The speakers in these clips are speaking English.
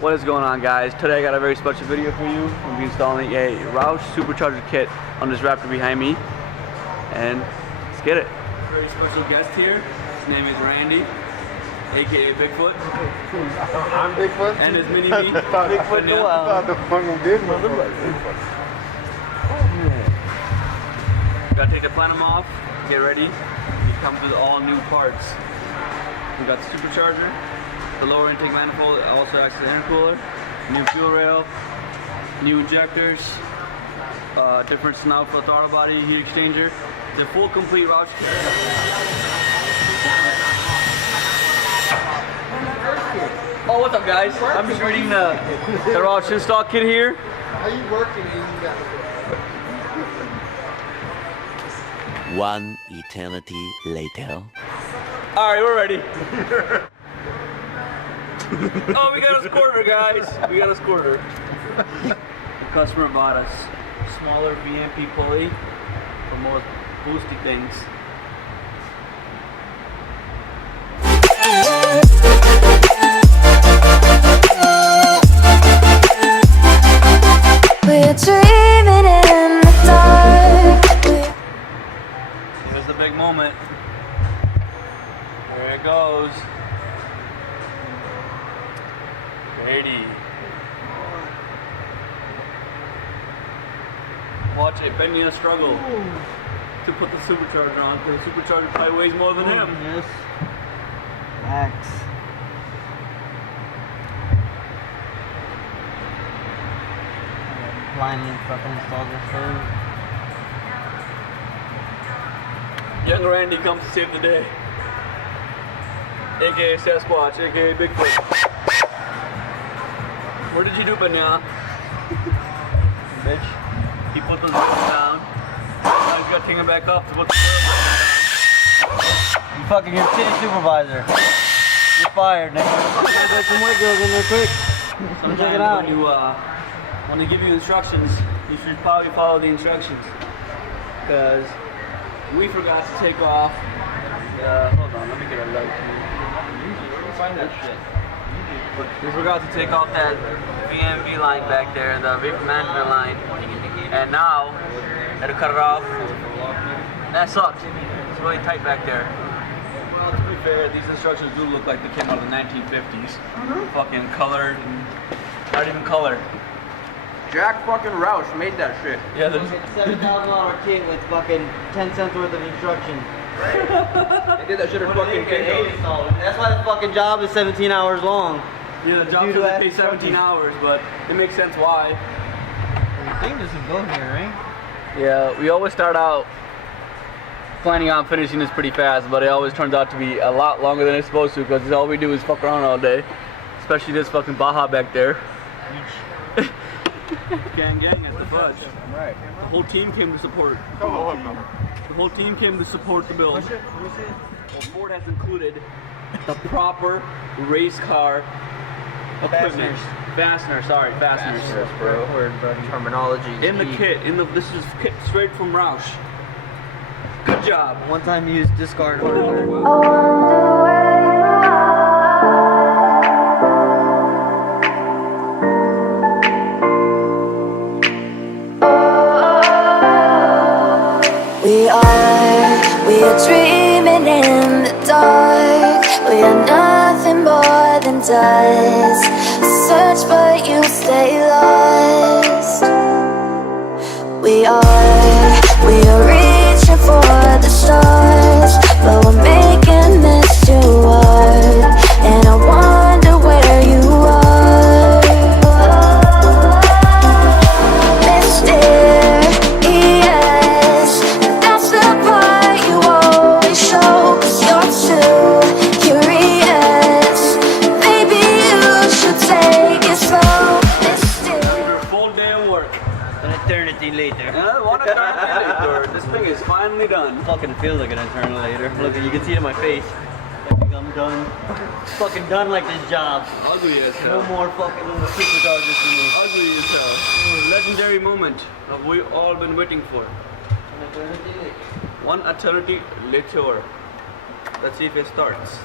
What is going on, guys? Today I got a very special video for you. I'm be installing a Roush Supercharger kit on this Raptor behind me, and let's get it. Very special guest here. His name is Randy, aka Bigfoot. I'm Bigfoot. And his mini me. Bigfoot. I thought the fucking big one. Gotta take the plenum off. Get ready. It comes with all new parts. We got the supercharger. The lower intake manifold also acts as an intercooler, new fuel rail, new injectors, different snout for the throttle body, heat exchanger. The full complete Roush. Oh, what's up, guys? I'm just reading the Roush install kit here. How you working and you got One eternity later. Alright, we're ready. Oh, we got a squirter, guys. We got a squirter. The customer bought us smaller VMP pulley for more boosty things. We're dreaming in the dark. Here's the big moment. There it goes. Ready. Watch it, Benny a struggle to put the supercharger on because the supercharger probably weighs more than him. Yes. Max. Blindly fucking installed this thing. Young Randy comes to save the day. AKA Sasquatch, AKA Bigfoot. What did you do, Banya? Bitch. He put those wheels down. Now he's got to take them back up to put the You fucking your city supervisor. You're fired, nigga. There's like some white girls in there quick. Come check it out. When they give you instructions, you should probably follow the instructions. Because we forgot to take off. Hold on, let me get a light. Find that shit. We forgot to take off that VMV line back there, the vapor management line, and now I had to cut it off. That sucks. It's really tight back there. Well, to be fair, these instructions do look like they came out of the 1950s. Fucking colored and not even colored. Jack fucking Roush made that shit. Yeah, there's $7,000 kit with fucking 10 cents worth of instructions. They did that shit at fucking Kinko's. That's why the fucking job is 17 hours long. yeah, the job doesn't pay 17 hours, but it makes sense why. The thing doesn't go here, right? Yeah, we always start out planning on finishing this pretty fast, but it always turns out to be a lot longer than it's supposed to because all we do is fuck around all day. Especially this fucking Baja back there. Gang at the fudge. Right. The whole team came to support. The whole team came to support the build. Well, Ford has included the proper race car equipment. Fasteners, sorry, fasteners. bro. Terminology. In the kit, this is kit straight from Roush. Good job. One time used discard hardware. I wonder where you We are dreaming in the dark. We are nothing more than dust. Search but you stay lost. We are reaching for the stars, but we're making this too hard. And I wonder where you are. This thing is finally done. Fucking feels like an eternal later. Look, you can see it in my face. I think I'm done. Fucking done like this job. Ugly as hell. No more fucking superchargers for me. Ugly as hell. Legendary moment that we've all been waiting for. One eternity later. Let's see if it starts.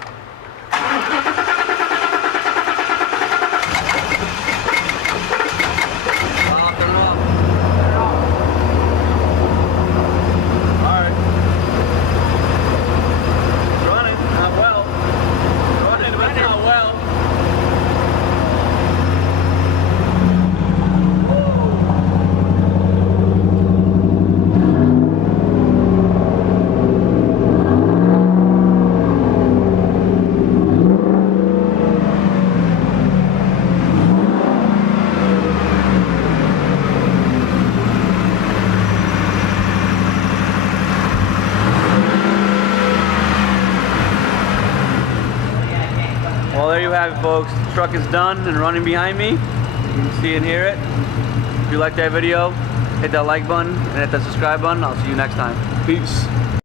there you have it, folks. The truck is done and running behind me. You can see and hear it. If you like that video, hit that like button and hit that subscribe button. I'll see you next time. Peace.